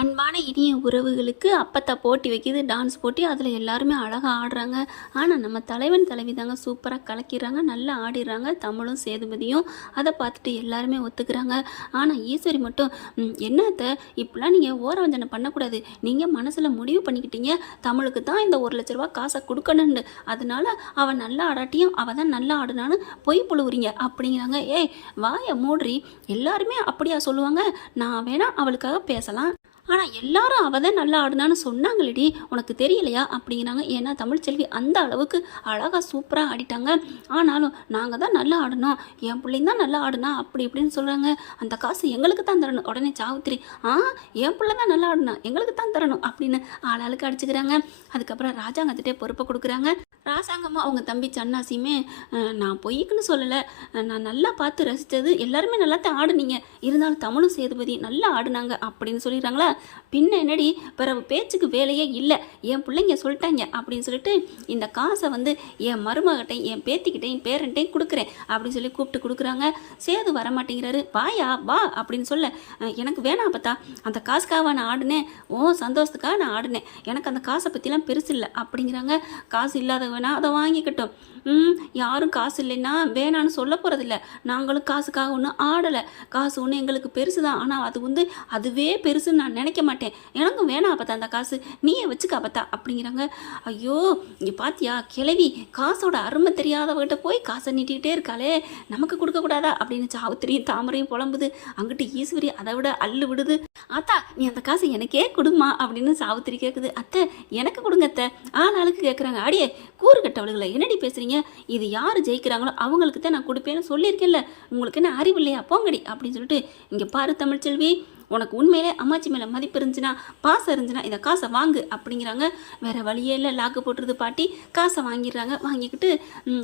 அன்பான இனிய உறவுகளுக்கு அப்பத்தா போட்டி வைக்கிது, டான்ஸ் போட்டி. அதில் எல்லாருமே அழகாக ஆடுறாங்க. ஆனால் நம்ம தலைவன் தலைவி தாங்க சூப்பராக கலக்கிறாங்க, நல்லா ஆடிடுறாங்க. தமிழும் சேதுபதியும் அதை பார்த்துட்டு எல்லாருமே ஒத்துக்கிறாங்க. ஆனால் ஈஸ்வரி மட்டும் என்னத்த இப்படிலாம் நீங்கள் ஓரவஞ்சனை பண்ணக்கூடாது, நீங்கள் மனசில் முடிவு பண்ணிக்கிட்டீங்க தமிழுக்கு தான் இந்த 1,00,000 ரூபா காசை கொடுக்கணுன்னு, அதனால அவன் நல்லா ஆடாட்டியும் அவள் தான் நல்லா ஆடுனான்னு பொய் புழுவுறீங்க அப்படிங்கிறாங்க. ஏய் வாயை மூடுறி, எல்லாருமே அப்படியா சொல்லுவாங்க? நான் வேணா அவளுக்காக பேசலாம், ஆனால் எல்லாரும் அவள் தான் நல்லா ஆடுனான்னு சொன்னாங்களேடி, உனக்கு தெரியலையா அப்படிங்கிறாங்க. ஏன்னா தமிழ்ச்செல்வி அந்த அளவுக்கு அழகாக சூப்பராக ஆடிட்டாங்க. ஆனாலும் நாங்கள் தான் நல்லா ஆடினோம், என் பிள்ளைங்க தான் நல்லா ஆடுனா அப்படி இப்படின்னு சொல்கிறாங்க. அந்த காசு எங்களுக்கு தான் தரணும். உடனே சாவித்திரி என் பிள்ளை தான் நல்லா ஆடுனா எங்களுக்கு தான் தரணும் அப்படின்னு ஆளாளுக்கு அடிச்சுக்கிறாங்க. அதுக்கப்புறம் ராஜாங்கத்திட்டே பொறுப்பை கொடுக்குறாங்க. ராசாங்கம்மா அவங்க தம்பி சன்னாசியுமே நான் பொய்க்குன்னு சொல்லலை, நான் நல்லா பார்த்து ரசித்தது, எல்லாருமே நல்லா தான் ஆடுனீங்க, இருந்தாலும் தமிழும் சேதுபதி நல்லா ஆடுனாங்க அப்படின்னு சொல்லிடுறாங்களா. பின்ன என்னடி பிறகு பேச்சுக்கு வேலையே இல்லை, என் பிள்ளைங்க சொல்லிட்டாங்க அப்படின்னு சொல்லிட்டு இந்த காசை வந்து என் மருமகிட்டையும் என் பேத்திக்கிட்டையும் பேரண்ட்டையும் கொடுக்குறேன் அப்படின்னு சொல்லி கூப்பிட்டு கொடுக்குறாங்க. சேது வரமாட்டேங்கிறாரு. வாயா வா அப்படின்னு சொல்ல, எனக்கு வேணாம் பார்த்தா, அந்த காசுக்காக நான் ஆடினேன், சந்தோஷத்துக்காக நான் ஆடினேன், எனக்கு அந்த காசை பற்றிலாம் பெருசு இல்லை அப்படிங்கிறாங்க. காசு இல்லாத வேணா அதை வாங்கிக்கட்டும், யாரும் காசு இல்லைன்னா வேணான்னு சொல்ல போகிறதில்ல, நாங்களும் காசுக்காக ஒன்றும் ஆடலை, காசு ஒன்று எங்களுக்கு பெருசு தான், ஆனால் அது வந்து அதுவே பெருசுன்னு நான் நினைக்க மாட்டேன், எனக்கும் வேணாம் பார்த்தா அந்த காசு, நீயே வச்சுக்கா பார்த்தா அப்படிங்கிறாங்க. ஐயோ இங்கே பாத்தியா கிழவி, காசோட அருமை தெரியாதவகிட்ட போய் காசை நீட்டிக்கிட்டே இருக்காளே, நமக்கு கொடுக்கக்கூடாதா அப்படின்னு சாவித்திரியும் தாமரையும் புலம்புது. அங்கிட்டு ஈஸ்வரி அதை விட அள்ளு விடுது. அத்தா நீ அந்த காசை எனக்கே கொடுமா அப்படின்னு சாவித்திரி கேட்குது. அத்தை எனக்கு கொடுங்க அத்தை, ஆளுக்கு கேட்குறாங்க. அடியே கூறு கட்டவளுகளை என்னடி பேசுறீங்க, இது யார் ஜெயிக்கிறாங்களோ அவங்களுக்கு தான் நான் கொடுப்பேன்னு சொல்லியிருக்கேன்ல, உங்களுக்கு என்ன அறிவு இல்லையா, போங்கடி அப்படின்னு சொல்லிட்டு, இங்கே பாரு தமிழ்ச்செல்வி, உனக்கு உண்மையிலே அம்மாச்சி மேலே மதிப்பு இருந்துச்சுன்னா பாசம் இருந்துச்சுன்னா இதை காசை வாங்கு அப்படிங்கிறாங்க. வேறு வழியே இல்லை, லாக்கு போட்டுருது பாட்டி. காசை வாங்கிடுறாங்க. வாங்கிக்கிட்டு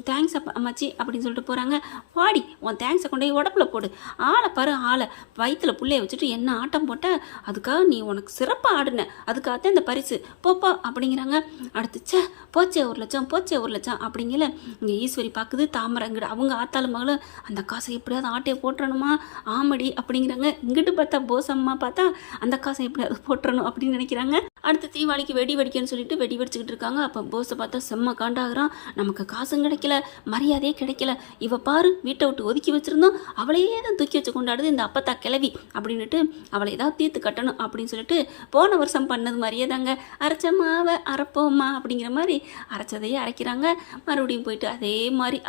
தேங்க்ஸ் அம்மாச்சி அப்படின்னு சொல்லிட்டு போகிறாங்க. பாடி உன் தேங்க்ஸை கொண்டு போய் உடப்புல போடு, ஆளை பாரு ஆளை, வயிற்றில் புள்ளைய வச்சுட்டு என்ன ஆட்டம் போட்ட, அதுக்காக நீ உனக்கு சிறப்பாக ஆடுன, அதுக்காகத்தான் இந்த பரிசு, போப்பா அப்படிங்கிறாங்க. அடுத்து போச்சே 1,00,000 போச்சே 1,00,000 அப்படிங்கல. இங்கே ஈஸ்வரி பார்க்குது, தாமரைங்கிட்ட அவங்க ஆத்தாலும் மகளும் அந்த காசை எப்படியாவது ஆட்டையை போட்டுறணுமா, ஆமடி அப்படிங்கிறாங்க. இங்கிட்டு பார்த்தா போஸ் அம்மா பார்த்தா அந்த காசை எப்படியாவது போட்டுறணும் அப்படின்னு நினைக்கிறாங்க. அடுத்து தீபாவளிக்கு வெடி வெடிக்கன்னு சொல்லிட்டு வெடி வெடிச்சுக்கிட்டு இருக்காங்க. அப்போ போஸை பார்த்தா செம்ம காண்டாகிறான். நமக்கு காசும் கிடைக்கல, மரியாதையே கிடைக்கல, இவ பாரு வீட்டை விட்டு ஒதுக்கி வச்சிருந்தோம், அவளையே தான் தூக்கி வச்சு கொண்டாடுது இந்த அப்பத்தா கிளவி அப்படின்னுட்டு அவளை ஏதாவது தீர்த்து கட்டணும் அப்படின்னு சொல்லிட்டு போன வருஷம் பண்ணது மாதிரியே தாங்க, அரைச்ச மாவை அரைப்போம்மா அப்படிங்கிற மாதிரி அரைச்சதையே அரைக்கிறாங்க. மறுபடியும் போயிட்டு அதே மாதிரி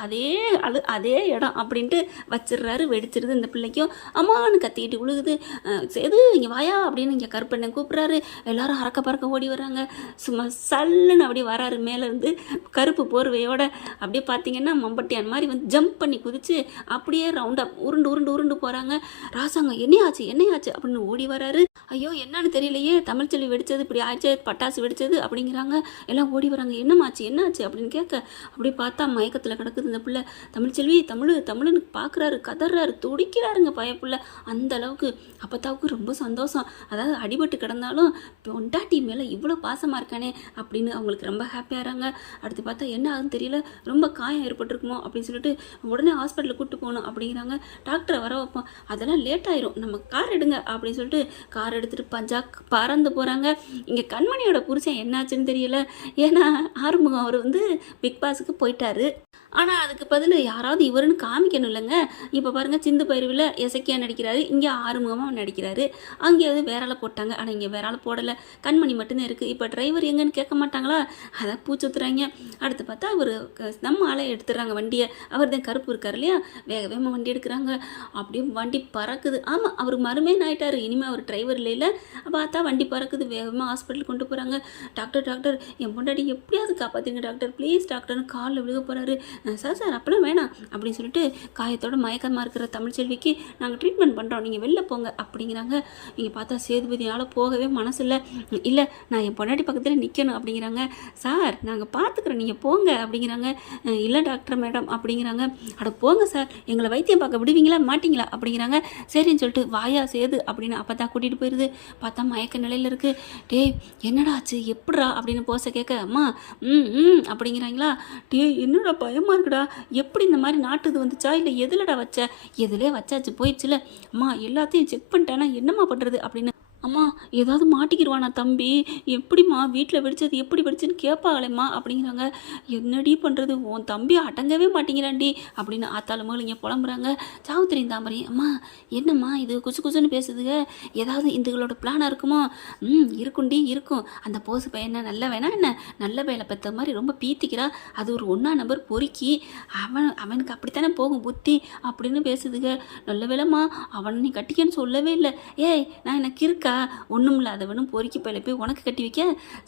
அதே இடம் அப்படின்ட்டு வச்சிடுறாரு. வெடிச்சிருது. இந்த பிள்ளைக்கும் அம்மான்னு கத்திக்கிட்டு விழுகுது. சேது இங்கே வாயா அப்படின்னு இங்கே கருப்பண்ணை கூப்பிட்றாரு. எல்லாரும் அறக்க பறக்க ஓடி வராங்க. சும்மா சல்லுன்னு அப்படியே வராரு மேலேருந்து கருப்பு போர்வையோட. அப்படியே பார்த்தீங்கன்னா மம்பட்டியான் மாதிரி வந்து ஜம்ப் பண்ணி குதிச்சு அப்படியே ரவுண்டாக உருண்டு போகிறாங்க. ராசாங்க என்னையாச்சு அப்படின்னு ஓடி வராரு. ஐயோ என்னன்னு தெரியலையே, தமிழ்ச்செல்வி வெடிச்சது இப்படி ஆச்சு, பட்டாசு வெடிச்சது அப்படிங்கிறாங்க. எல்லாம் ஓடி வராங்க. என்னாச்சு அப்படின்னு கேட்க, அப்படி பார்த்தா மயக்கத்தில் கிடக்குது இந்த பிள்ளை. தமிழ்ச்செல்வி தமிழ்னு பார்க்குறாரு, கதறாரு, துடிக்கிறாருங்க பயப்புள்ள. அந்த அளவுக்கு அப்பத்தாவுக்கு ரொம்ப சந்தோஷம். அதாவது அடிபட்டு கிடந்தாலும் பொண்டாட்டி மேலே இவ்வளோ பாசமாக இருக்கானே அப்படின்னு அவங்களுக்கு ரொம்ப ஹாப்பியாகிறாங்க. அடுத்து பார்த்தா என்ன ஆகுதுன்னு தெரியல, ரொம்ப காயம் ஏற்பட்டிருக்குமோ அப்படின்னு சொல்லிட்டு உடனே ஹாஸ்பிட்டலுக்கு கூப்பிட்டு போகணும் அப்படிங்கிறாங்க. டாக்டரை வர வைப்போம், அதெல்லாம் லேட் ஆயிரும், நம்ம கார் எடுங்க அப்படின்னு சொல்லிட்டு கார் எடுத்துகிட்டு பறந்து போகிறாங்க. இங்கே கண்மணியோட புருஷன் என்னாச்சுன்னு தெரியல. ஏன்னா ஆறுமுகம் அவர் வந்து பிக் பாஸுக்கு போயிட்டாரு. ஆனால் அதுக்கு பதில் யாராவது இவருன்னு காமிக்கணும் இல்லைங்க. இப்போ பாருங்கள், சிந்து பைரவில் எசக்கியா நடிக்கிறாரு, இங்கே ஆறுமுகமாக நடிக்கிறாரு. அங்கேயாவது வேற ஆளை போட்டாங்க, ஆனால் இங்கே வேற ஆளை போடலை, கண்மணி மட்டும்தான் இருக்குது. இப்போ டிரைவர் எங்கன்னு கேட்க மாட்டாங்களா, அதை பூச்சுத்துறாங்க. அடுத்து பார்த்தா அவர் நம்ம ஆளை எடுத்துடுறாங்க வண்டியை. அவர் தான் கருப்பு இருக்கார் இல்லையா, வேகமாக வண்டி எடுக்கிறாங்க. அப்படியே வண்டி பறக்குது. ஆமாம் அவர் மருமேன் ஆகிட்டார், இனிமேல் அவர் டிரைவர் இல்லைல்ல. பார்த்தா வண்டி பறக்குது. வேகமாக ஹாஸ்பிட்டலுக்கு கொண்டு போகிறாங்க. டாக்டர் என் பொண்டாடி எப்படியாவது காப்பாற்றுங்க டாக்டர், ப்ளீஸ் டாக்டர்னு காலில் விழுக போகிறாரு. சார் அப்பெல்லாம் வேணாம் அப்படின்னு சொல்லிட்டு காயத்தோட மயக்கமாக இருக்கிற தமிழ்ச்செல்விக்கு நாங்கள் ட்ரீட்மெண்ட் பண்ணுறோம், நீங்கள் வெளில போங்க அப்படிங்கிறாங்க. நீங்கள் பார்த்தா சேதுபதியால் போகவே மனசு இல்லை, நான் என் பொண்டாட்டி பக்கத்தில் நிற்கணும் அப்படிங்கிறாங்க. சார் நாங்கள் பார்த்துக்குறோம், நீங்கள் போங்க அப்படிங்கிறாங்க. இல்லை டாக்டர் மேடம் அப்படிங்கிறாங்க. அட போங்க சார், எங்களை வைத்தியம் பார்க்க விடுவீங்களா மாட்டிங்களா அப்படிங்கிறாங்க. சரின்னு சொல்லிட்டு வாயா சேது அப்படின்னு அப்போ தான் கூட்டிகிட்டு போயிடுது. பார்த்தா மயக்க நிலையில் இருக்குது. டேய் என்னடா ஆச்சு எப்படா அப்படின்னு போச கேட்க, அம்மா அப்படிங்கிறாங்களா. என்னடா பயமாக இருக்குடா, எப்படி இந்த மாதிரி நாட்டுது வந்துச்சா இல்லை எதுலடா வச்ச, எதுலே வச்சாச்சு போயிடுச்சுல, அம்மா எல்லாத்தையும் செக் பண்ணிட்டேன்னா என்னம்மா பண்ணுறது அப்படின்னு அம்மா ஏதாவது மாட்டிக்கிருவானா தம்பி, எப்படிம்மா வீட்டில் வெடிச்சது எப்படி வெடிச்சுன்னு கேட்பாங்களேம்மா அப்படிங்கிறாங்க. என்னடி பண்ணுறது, உன் தம்பி அடங்கவே மாட்டேங்கிறான்டி அப்படின்னு ஆத்தாலும் இங்கே புலம்புறாங்க. சாவுத்திரி தாமரை, அம்மா என்னம்மா இது குசு குசுன்னு பேசுதுங்க, ஏதாவது இதுகளோட பிளானாக இருக்குமோ? இருக்குண்டி இருக்கும், அந்த போசு பையனை நல்ல வேணா என்ன, நல்ல வேலை பெற்ற மாதிரி ரொம்ப பீத்திக்கிறா, அது ஒரு ஒன்றா நம்பர் பொறுக்கி, அவனுக்கு அப்படித்தானே போகும் புத்தி அப்படின்னு பேசுதுங்க. நல்ல வேலைம்மா அவனை நீ கட்டிக்கன்னு சொல்லவே இல்லை. ஏய் நான் எனக்கு இருக்கா ஒன்றும் இல்லாதவனும் பொறுக்கி பயில போய் உனக்கு கட்டி வைக்க,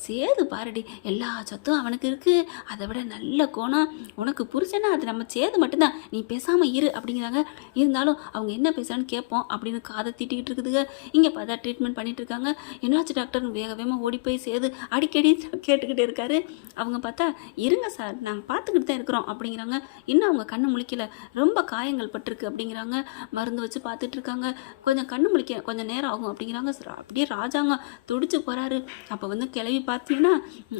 சேது பாருடி எல்லா சொத்தும் அவனுக்கு இருக்குது, அதை விட நல்ல கோணம், உனக்கு புரிச்சனா அது நம்ம சேது மட்டும்தான், நீ பேசாமல் இரு அப்படிங்கிறாங்க. இருந்தாலும் அவங்க என்ன பேசுகிறான்னு கேட்போம் அப்படின்னு காதை திட்டிக்கிட்டு இருக்குதுங்க. இங்கே பார்த்தா ட்ரீட்மெண்ட் பண்ணிட்டு இருக்காங்க. என்னாச்சு டாக்டர்னு வேக வேகமாக ஓடி போய் சேது அடிக்கடி கேட்டுக்கிட்டே இருக்காரு. அவங்க பார்த்தா இருங்க சார் நாங்கள் பார்த்துக்கிட்டு தான் இருக்கிறோம் அப்படிங்கிறாங்க. இன்னும் அவங்க கண்ணு முழிக்கல, ரொம்ப காயங்கள் பட்டிருக்கு அப்படிங்கிறாங்க. மருந்து வச்சு பார்த்துட்டு இருக்காங்க. கொஞ்சம் கண்ணு முழிக்க கொஞ்சம் நேரம் ஆகும் அப்படிங்கிறாங்க. அப்படியே ராஜாங்க துடிச்சு போகிறாரு. அப்போ கிளவி பார்த்தீங்கன்னா,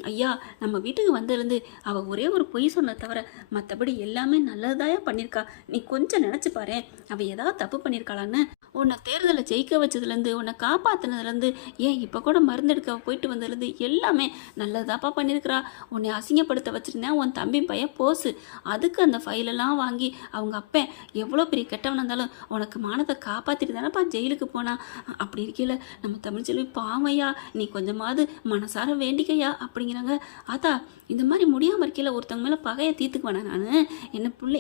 ஐயா நம்ம வீட்டுக்கு வந்ததுலேருந்து அவள் ஒரே ஒரு பொய் சொன்ன தவிர மற்றபடி எல்லாமே நல்லதாயா பண்ணியிருக்கா, நீ கொஞ்சம் நினச்சி பாரு, அவள் ஏதாவது தப்பு பண்ணியிருக்காளான்னு. உன்னை தேர்தலை ஜெயிக்க வச்சதுலேருந்து, உன்னை காப்பாற்றினதுலேருந்து, ஏன் இப்போ கூட மருந்தெடுக்க போயிட்டு வந்ததுலேருந்து எல்லாமே நல்லதாப்பா பண்ணியிருக்கிறா. உன்னை அசிங்கப்படுத்த வச்சுருந்தேன் உன் தம்பி பையன் போசு, அதுக்கு அந்த ஃபைலெல்லாம் வாங்கி அவங்க அப்பன் எவ்வளோ பெரிய கெட்டவனாக இருந்தாலும் உனக்கு மானத்தை காப்பாற்றிட்டு தானேப்பா ஜெயிலுக்கு போனா. அப்படி இருக்கையில் நம்ம தமிழ்ச்செல்வி பாவையா, நீ கொஞ்சமாவது மனசார வேண்டிக்கையா அப்படிங்கிறாங்க. ஆத்தா இந்த மாதிரி முடியாமல் இருக்கையில் ஒருத்தவங்க மேலே பகையை தீர்த்துக்குவேனா நான்,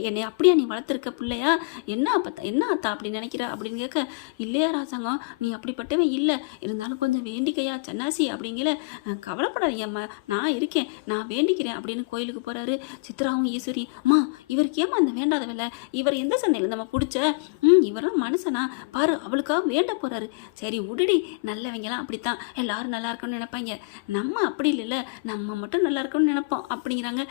என்னை அப்படியா நீ வளர்த்துருக்க பிள்ளையா, என்ன அப்பா என்ன ஆத்தா அப்படி நினைக்கிறா அப்படின்னு கேட்க, இல்லையா ராசாங்கம் நீ அப்படிப்பட்டவன் இல்லை, இருந்தாலும் கொஞ்சம் வேண்டிக்கையா சன்னாசி அப்படிங்கிற, கவலைப்படாதீங்கம்மா நான் இருக்கேன் நான் வேண்டிக்கிறேன் அப்படின்னு கோயிலுக்கு போகிறாரு. சித்ராவும் ஈஸ்வரி, அம்மா இவருக்கு ஏமா அந்த வேண்டாத வேலை, இவர் எந்த சண்டையில் நம்ம பிடிச்ச, இவரெல்லாம் மனுஷனா பாரு அவளுக்காக வேண்ட போகிறாரு. சரி உடுடி, நல்லவங்களாம் அப்படித்தான் எல்லாரும் நல்லா இருக்கணும்னு நினைப்பாங்க, நம்ம அப்படி இல்லைல்ல நம்ம மட்டும் நல்லா இருக்கணும்னு நினைப்போம் அப்படிங்கிறாங்க.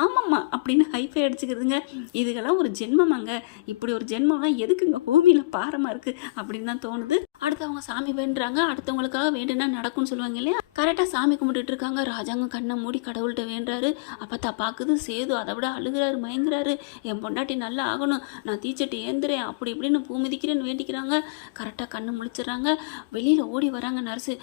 ஆமாம்மா அப்படின்னு ஹைஃபை அடிச்சுக்கிறதுங்க. இதுக்கெல்லாம் ஒரு ஜென்மமாங்க, இப்படி ஒரு ஜென்மம்லாம் எதுக்குங்க பூமியில் பாரமாக இருக்குது அப்படின்னு தான் தோணுது. அடுத்து அவங்க சாமி வேண்டுறாங்க, அடுத்தவங்களுக்காக வேண்டுனா நடக்கும்னு சொல்லுவாங்க இல்லையா, கரெக்டாக சாமி கும்பிட்டுட்டு இருக்காங்க. ராஜாங்க கண்ணை மூடி கடவுள்கிட்ட வேண்டுறாரு. அப்போ பார்க்குது சேது அதை விட அழுகிறாரு மயங்குறாரு. என் பொண்டாட்டி நல்லா ஆகணும், நான் தீச்சட்டி ஏந்துறேன் அப்படி இப்படின்னு பூ மிதிக்கிறேன்னு வேண்டிக்கிறாங்க. கரெக்டாக கண்ணு முழிச்சிடுறாங்க. வெளியில் ஓடி வராங்க நர்ஸு,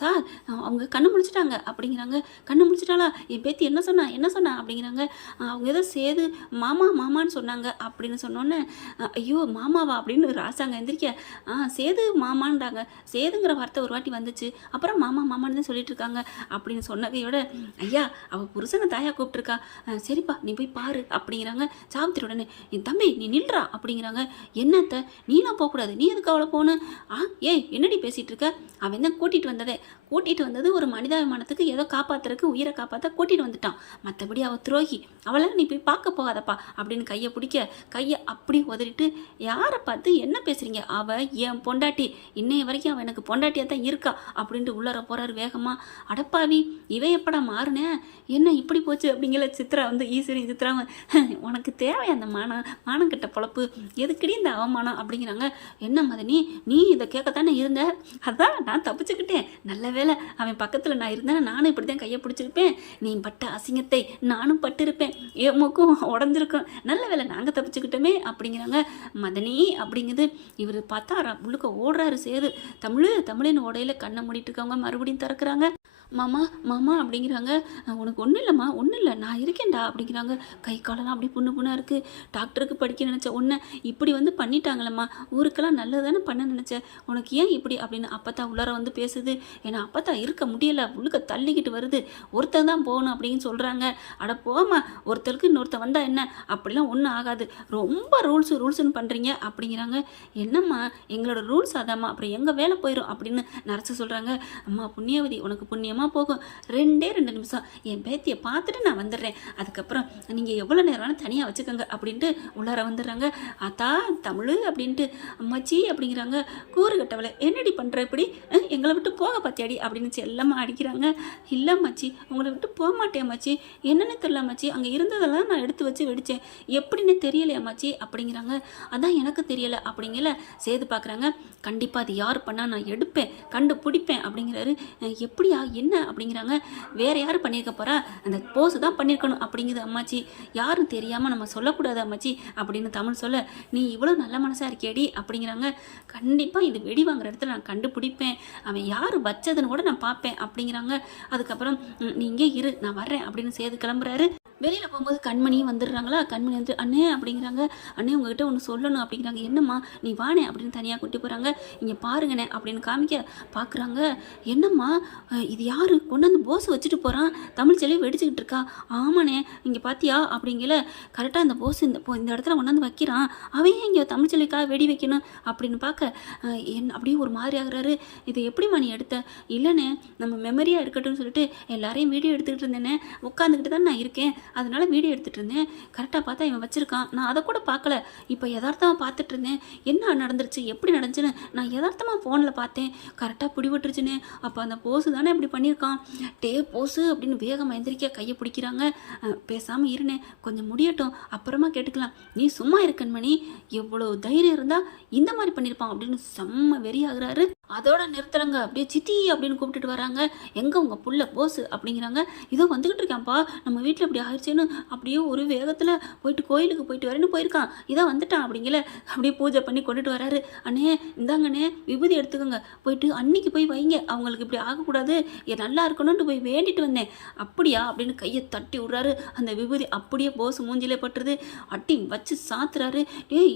சார் அவங்க கண்ணு முழிச்சிட்டாங்க அப்படிங்கிறாங்க. கண்ணு முழிச்சிட்டாளா, என் பேத்தி என்ன சொன்னா அப்படிங்கிறாங்க. அவங்க ஏதோ சேது மாமான்னு சொன்னாங்க அப்படின்னு சொன்னோன்னே, ஐயோ மாமாவா அப்படின்னு ராசாங்க எந்திரிக்க, சேது மாமான்றாங்க, சேதுங்கிற வார்த்தை ஒரு வாட்டி வந்துச்சு, அப்புறம் மாமான்னு தான் சொல்லிட்டு இருக்காங்க அப்படின்னு சொன்னதையோட, ஐயா அவள் புருஷனை தாயா கூப்பிட்டுருக்கா, சரிப்பா நீ போய் பாரு அப்படிங்கிறாங்க. சாவித்திரி உடனே, என் தம்பி நீ நில்றா அப்படிங்கிறாங்க. என்னத்த நீலாம் போகக்கூடாது, நீ எதுக்கு அவளை போகணும், ஏய் என்னடி பேசிகிட்டு இருக்க, அவன் தான் கூட்டிகிட்டு வந்தது ஒரு மனிதாபிமானத்துக்கு ஏதோ காப்பாற்றுறதுக்கு, உயிரை காப்பாற்ற கூட்டிகிட்டு வந்துட்டான், மற்றபடி அவள் துரோகி, அவளை நீ போய் பார்க்க போகாதப்பா அப்படின்னு கையை பிடிக்க, கையை அப்படி உதறிட்டு, யாரை பார்த்து என்ன பேசுகிறீங்க, அவள் என் பொண்டாட்டி, இன்னைய வரைக்கும் அவன் எனக்கு பொண்டாட்டியாக தான் இருக்கா அப்படின்ட்டு உள்ளார போகிறாரு வேகமாக. அடப்பாவி இவன் எப்படா மாறுனேன், என்ன இப்படி போச்சு அப்படிங்கிற சித்ரா ஈஸ்வரி சித்ராவை, உனக்கு தேவை அந்த மானம் கெட்ட பொழப்பு, எதுக்கடி இந்த அவமானம் அப்படிங்கிறாங்க. என்ன மதனி நீ இதை கேட்கத்தானே இருந்த, அதான் நான் தப்பிச்சுக்கிட்டேன், நல்ல வேலை அவன் பக்கத்தில் நான் இருந்தேன்னா நானும் இப்படி தான் கையை பிடிச்சிருப்பேன், நீ பட்ட அசிங்கத்தை நானும் பட்டிருப்பேன், என் மூக்கும் உடஞ்சிருக்கும், நல்ல வேலை நாங்கள் தப்பிச்சுக்கிட்டோமே அப்படிங்கிறாங்க. மதனி அப்படிங்குது. இவர் பார்த்தா உள்ளுக்க ஓடுறாரு சேது. தமிழின்னு ஓடையில் கண்ணை மூடிட்டு இருக்கவங்க மறுபடியும் திறக்கிறாங்க. மாமா அப்படிங்கிறாங்க. உனக்கு ஒன்றும் இல்லை நான் இருக்கேன்டா அப்படிங்கிறாங்க. கை காலெல்லாம் அப்படி புண்ணாக இருக்குது. டாக்டருக்கு படிக்க நினச்ச ஒன்றை இப்படி பண்ணிட்டாங்களம்மா, ஊருக்கெல்லாம் நல்லது தானே பண்ண நினச்சேன், உனக்கு ஏன் இப்படி அப்படின்னு அப்பத்தா உள்ளார பேசுது. ஏன்னா அப்பத்தா இருக்க முடியலை, உள்ளுக்க தள்ளிக்கிட்டு வருது, ஒருத்தர் தான் போகணும் அப்படின்னு சொல்கிறாங்க. அட போமா, ஒருத்தருக்கு இன்னொருத்தர் வந்தால் என்ன, அப்படிலாம் ஒன்றும் ஆகாது, ரொம்ப ரூல்ஸ்னு பண்ணுறீங்க அப்படிங்கிறாங்க. என்னம்மா எங்களோட ரூல்ஸ் அதாம்மா, அப்புறம் எங்கள் வேலை போயிடும் அப்படின்னு நர்ஸு சொல்கிறாங்க. அம்மா புண்ணியவதி உனக்கு புண்ணியமாக போகும், 2 நிமிஷம் என் பேத்தியை பார்த்துட்டு நான் வந்துடுறேன், அதுக்கப்புறம் நீங்கள் எவ்வளோ நேரம் வேணால் தனியாக வச்சுக்கோங்க அப்படின்ட்டு உள்ளார வந்துடுறாங்க. ஆத்தா தமிழ் அப்படின்ட்டு, அம்மாச்சி அப்படிங்கிறாங்க. கூறு கட்டவளை என்னடி பண்ணுற இப்படி, எங்களை விட்டு போக பார்த்தியாடி அப்படின்னு செல்லமாக அடிக்கிறாங்க. இல்லை அம்மாச்சி உங்களை விட்டு போக மாட்டேன் அம்மாச்சி, என்னென்னு தெரியல அம்மாச்சி, அங்கே இருந்ததெல்லாம் நான் எடுத்து வச்சு வெடித்தேன், எப்படின்னு தெரியலையே அம்மாச்சி அப்படிங்கிறாங்க. அதான் எனக்கு தெரியலை அப்படிங்கல சேது பார்க்குறாங்க. கண்டிப்பாக அது யார் பண்ணால் நான் எடுப்பேன் கண்டுபிடிப்பேன் அப்படிங்கிறாரு. எப்படியா என்ன அப்படிங்கிறாங்க. வேற யார் பண்ணியிருக்க போறா, அந்த போஸ் தான் பண்ணியிருக்கணும் அப்படிங்குது அம்மாச்சி. யாரும் தெரியாமல் நம்ம சொல்லக்கூடாது அம்மாச்சி அப்படின்னு தமிழ் சொல்ல, நீ இவ்வளோ நல்ல மனசாக இருக்கியடி அப்படிங்கிறாங்க. கண்டிப்பாக இது வெடி வாங்குற இடத்துல நான் கண்டுபிடிப்பேன், அவன் யார் வச்சதுன்னு கூட நான் பார்ப்பேன் அப்படிங்கிறாங்க. அதுக்கப்புறம் நீ இங்கே இரு நான் வர்றேன் அப்படின்னு சேது கிளம்புறாரு. வெளியில் போகும்போது கண்மணியும் வந்துடுறாங்களா. கண்மணி வந்து அண்ணே அப்படிங்கிறாங்க. அண்ணே உங்ககிட்ட ஒன்று சொல்லணும் அப்படிங்கிறாங்க. என்னம்மா, நீ வானே அப்படின்னு தனியாக கூட்டி போகிறாங்க. இங்கே பாருங்கண்ணே அப்படின்னு காமிக்க பார்க்குறாங்க. என்னம்மா இது யார் கொண்டாந்து போஸ் வச்சுட்டு போகிறான், தமிழ் செல்வி வெடிச்சுக்கிட்டு இருக்கா. ஆமாண்ணே இங்கே பார்த்தியா அப்படிங்கல. கரெக்டாக அந்த போஸ் இந்த இடத்துல கொண்டாந்து வைக்கிறான், அவன் ஏன் இங்கே தமிழ் செல்விக்காக வெடி வைக்கணும் அப்படின்னு பார்க்க அப்படியே ஒரு மாதிரி ஆகுறாரு. இது எப்படிம்மா நீ எடுத்த. இல்லைண்ணே நம்ம மெமரியாக இருக்கட்டும்னு சொல்லிட்டு எல்லாரையும் வீடியோ எடுத்துக்கிட்டு இருந்தேனே, உட்காந்துக்கிட்டு தான் நான் இருக்கேன், அதனால வீடியோ எடுத்துகிட்டு இருந்தேன். கரெக்டாக பார்த்தா இவன் வச்சுருக்கான், நான் அதை கூட பார்க்கல. இப்போ யதார்த்தமாக பார்த்துட்டு இருந்தேன், என்ன நடந்துருச்சு எப்படி நடந்துச்சுன்னு நான் யதார்த்தமாக ஃபோனில் பார்த்தேன், கரெக்டாக பிடிபட்டுருச்சுன்னு. அப்போ அந்த போஸு தானே இப்படி பண்ணியிருக்கான். போஸு அப்படின்னு வேகமாக எந்திரிக்க கையை பிடிக்கிறாங்க. பேசாமல் இருனே, கொஞ்சம் முடியட்டும் அப்புறமா கேட்டுக்கலாம். நீ சும்மா இருக்கன்மணி, எவ்வளோ தைரியம் இருந்தால் இந்த மாதிரி பண்ணியிருப்பான் அப்படின்னு செம்ம வெறியாகிறாரு. அதோட நிறுத்தலங்க. அப்படியே சித்தி அப்படின்னு கூப்பிட்டுட்டு வராங்க. எங்கே உங்கள் புள்ள போஸு அப்படிங்கிறாங்க. இதோ வந்துக்கிட்டு இருக்கான்ப்பா, நம்ம வீட்டில் இப்படி ஆயிடுச்சேன்னு அப்படியே ஒரு வேகத்தில் போயிட்டு கோயிலுக்கு போயிட்டு வரேன்னு போயிருக்கான், இதான் வந்துட்டான் அப்படிங்கல. அப்படியே பூஜை பண்ணி கொண்டுட்டு வராரு. அண்ணே இந்தாங்கண்ணே விபூதி எடுத்துக்கோங்க, போயிட்டு அன்னைக்கு போய் வைங்க, அவங்களுக்கு இப்படி ஆகக்கூடாது, நல்லா இருக்கணும்னு போய் வேண்டிட்டு வந்தேன். அப்படியா அப்படின்னு கையை தட்டி விட்றாரு. அந்த விபூதி அப்படியே போஸ் மூஞ்சிலே பட்டுருது. அட்டி வச்சு சாத்துறாரு.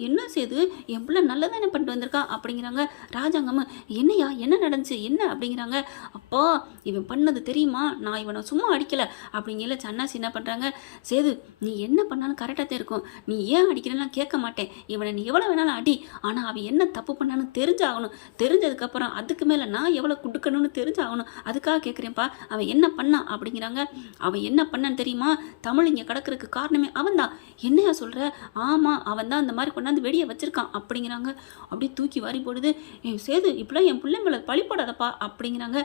என்ன செய்து என் பிள்ளை நல்லதானே பண்ணிட்டு வந்திருக்கான் அப்படிங்கிறாங்க. ராஜாங்கம்மா என்னையா என்ன நடந்துச்சு என்ன அப்படிங்கிறாங்க. அப்பா இவன் பண்ணது தெரியுமா, நான் இவனை சும்மா அடிக்கலை அப்படிங்கல. சன்னாசி என்ன பண்ணுறாங்க. சேது நீ என்ன பண்ணாலும் கரெக்டாக தான் இருக்கும், நீ ஏன் அடிக்கிறேன்னா கேட்க மாட்டேன், இவனை நீ எவ்வளோ வேணாலும் அடி, ஆனால் அவன் என்ன தப்பு பண்ணான்னு தெரிஞ்சாகணும், தெரிஞ்சதுக்கப்புறம் அதுக்கு மேலே நான் எவ்வளோ கொடுக்கணும்னு தெரிஞ்சாகணும், அதுக்காக கேட்குறேன்ப்பா, அவன் என்ன பண்ணான் அப்படிங்கிறாங்க. அவன் என்ன பண்ணான்னு தெரியுமா, தமிழ் இங்கே கிடக்கிறதுக்கு காரணமே அவன் தான். என்னையா சொல்கிற. ஆமாம் அவன் தான் அந்த மாதிரி கொண்டாந்து வெடியை வச்சுருக்கான் அப்படிங்கிறாங்க. அப்படியே தூக்கி வாரி போடுது. சேது இப்படிலாம் என் பிள்ளை மேலே பழி போடாதப்பா அப்படிங்கிறாங்க.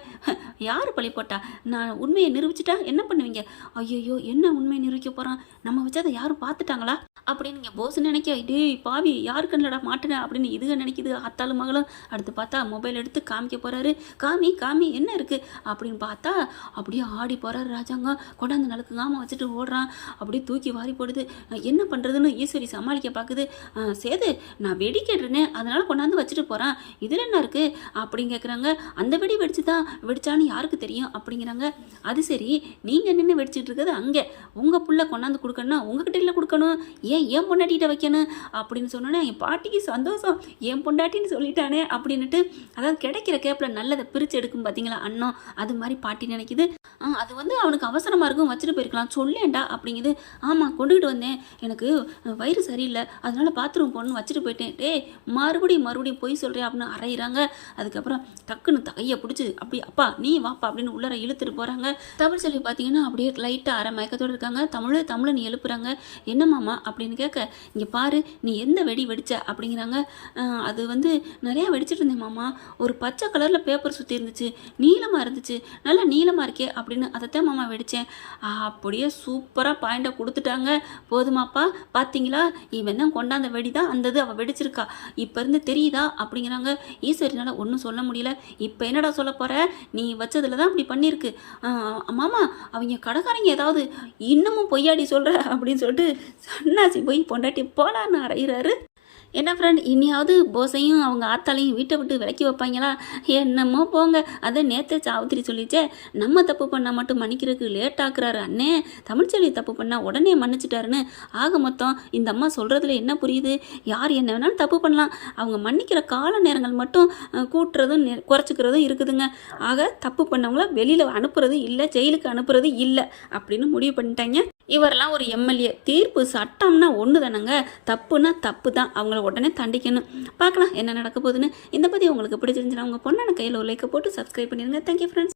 யார் பழி போட்டா, நான் உண்மையை நிரூபிச்சிட்டா என்ன பண்ணுவீங்க. ஐயோ என்ன உண்மையை நிரூபிக்க போகிறான், நம்ம வச்சதை யாரும் பார்த்துட்டாங்களா அப்படின்னு நீங்கள் போஸ் நினைக்க. டேய் பாவி யாரு கண்ணிலடா மாட்டினேன் அப்படின்னு இதுக நினைக்கிது ஆத்தாலும் மகளும். அடுத்து பார்த்தா மொபைல் எடுத்து காமிக்க போகிறாரு. காமி காமி என்ன இருக்குது அப்படின்னு பார்த்தா அப்படியே ஆடி போகிறாரு ராஜாங்க. கொண்டாந்து நலுக்குங்காமல் வச்சுட்டு ஓடுறான். அப்படியே தூக்கி வாரி போடுது. என்ன பண்ணுறதுன்னு ஈஸ்வரி சமாளிக்க பார்க்குது. சேது நான் வெடி கேட்டுருனேன் அதனால் கொண்டாந்து வச்சுட்டு போகிறான், இதில் என்ன இருக்குது அப்படின்னு கேட்குறாங்க. அந்த வெடி வெடிச்சான்னு யாருக்கு தெரியும் அப்படிங்கிறாங்க. அது சரி நீங்கள் நின்று வெடிச்சிட்டு இருக்கிறது அங்கே, உங்கள் புள்ள கொண்டாந்து கொடுக்கணும்னா உங்ககிட்ட இல்லை கொடுக்கணும், ஏன் பொண்டாட்டிகிட்ட வைக்கணும் அப்படின்னு சொன்னோன்னே என் பாட்டிக்கு சந்தோஷம், என் பொண்டாட்டின்னு சொல்லிட்டானே அப்படின்னுட்டு. அதாவது கிடைக்கிற கேப்பில் நல்லதை பிரித்து எடுக்கும் பார்த்தீங்களா அண்ணன், அது மாதிரி பாட்டி நினைக்குது. அது வந்து அவனுக்கு அவசரமாக இருக்கும் வச்சுட்டு போயிருக்கலாம், சொல்லேன்டா அப்படிங்குது. ஆமாம் கொண்டுகிட்டு வந்தேன், எனக்கு வயிறு சரியில்லை அதனால பாத்ரூம் போகணுன்னு வச்சுட்டு போயிட்டேன். மறுபடியும் பொய் சொல்கிறேன் அப்படின்னு அரைகிறாங்க. அதுக்கப்புறம் டக்குன்னு கையை பிடிச்சி அப்படி அப்பா நீ வாப்பா அப்படின்னு உள்ளர இழுத்துட்டு போகிறாங்க. தமிழ் செல்வி பார்த்தீங்கன்னா அப்படியே லைட்டாக அரை மயக்கத்தோடு இருக்காங்க. தமிழை நீ எழுப்புறாங்க. என்னம்மாமா அப்படின்னு கேட்க, இங்கே பாரு நீ எந்த வெடி வெடிச்ச அப்படிங்கிறாங்க. அது வந்து நிறையா வெடிச்சிட்டு இருந்தேன் மாமா, ஒரு பச்சை கலரில் பேப்பர் சுற்றி இருந்துச்சு, நீளமாக இருந்துச்சு, நல்லா நீளமாக இருக்கே அப்படின்னு அதைத்தான் மாமா வெடித்தேன். அப்படியே சூப்பராக பாயிண்டை கொடுத்துட்டாங்க. போதுமாப்பா பார்த்தீங்களா, இவன் தான் கொண்டாந்த வெடி தான் அந்த இது அவள் வெடிச்சிருக்கா, இப்போ இருந்து தெரியுதா அப்படிங்கிறாங்க. ஈஸ்வரினால ஒன்றும் சொல்ல முடியல. இப்போ என்னடா சொல்ல போகிற, நீ வச்சதில் தான் அப்படி பண்ணியிருக்கு. மாமா அவங்க கடைக்காரங்க ஏதாவது இன்னமும் பொய்யாடி சொல்கிற அப்படின்னு சொல்லிட்டு சன்னாசி போய் பொண்டாட்டி போலான்னு அறையிறாரு. என்ன ஃப்ரெண்ட், இனியாவது போஸையும் அவங்க ஆத்தாலையும் வீட்டை விட்டு விலக்கி வைப்பாங்களா? என்னமோ போங்க. அதை நேற்று சாவுத்திரி சொல்லிச்சே, நம்ம தப்பு பண்ணால் மட்டும் மன்னிக்கிறதுக்கு லேட் ஆக்குறாரு அண்ணே, தமிழ்ச்செல்வி தப்பு பண்ணால் உடனே மன்னிச்சிட்டாருன்னு. ஆக மொத்தம் இந்த அம்மா சொல்கிறதுல என்ன புரியுது, யார் என்ன வேணாலும் தப்பு பண்ணலாம், அவங்க மன்னிக்கிற கால நேரங்கள் மட்டும் கூட்டுறதும் குறைச்சிக்கிறதும் இருக்குதுங்க. ஆக தப்பு பண்ணவங்கள வெளியில் அனுப்புறது இல்லை, ஜெயிலுக்கு அனுப்புறது இல்லை அப்படின்னு முடிவு பண்ணிட்டாங்க. இவரெல்லாம் ஒரு எம்எல்ஏ, தீர்ப்பு சட்டம்னா ஒன்று தானங்க, தப்புனா தப்பு தான், அவங்கள உடனே தண்டிக்கணும். பார்க்கலாம் என்ன நடக்க போகுதுன்னு. இந்த பற்றி உங்களுக்கு பிடிச்சிருந்துச்சுன்னா உங்கள் பொண்ணான கையில் ஒரு லைக்கை போட்டு சப்ஸ்கிரைப் பண்ணிடுங்க. Thank you friends.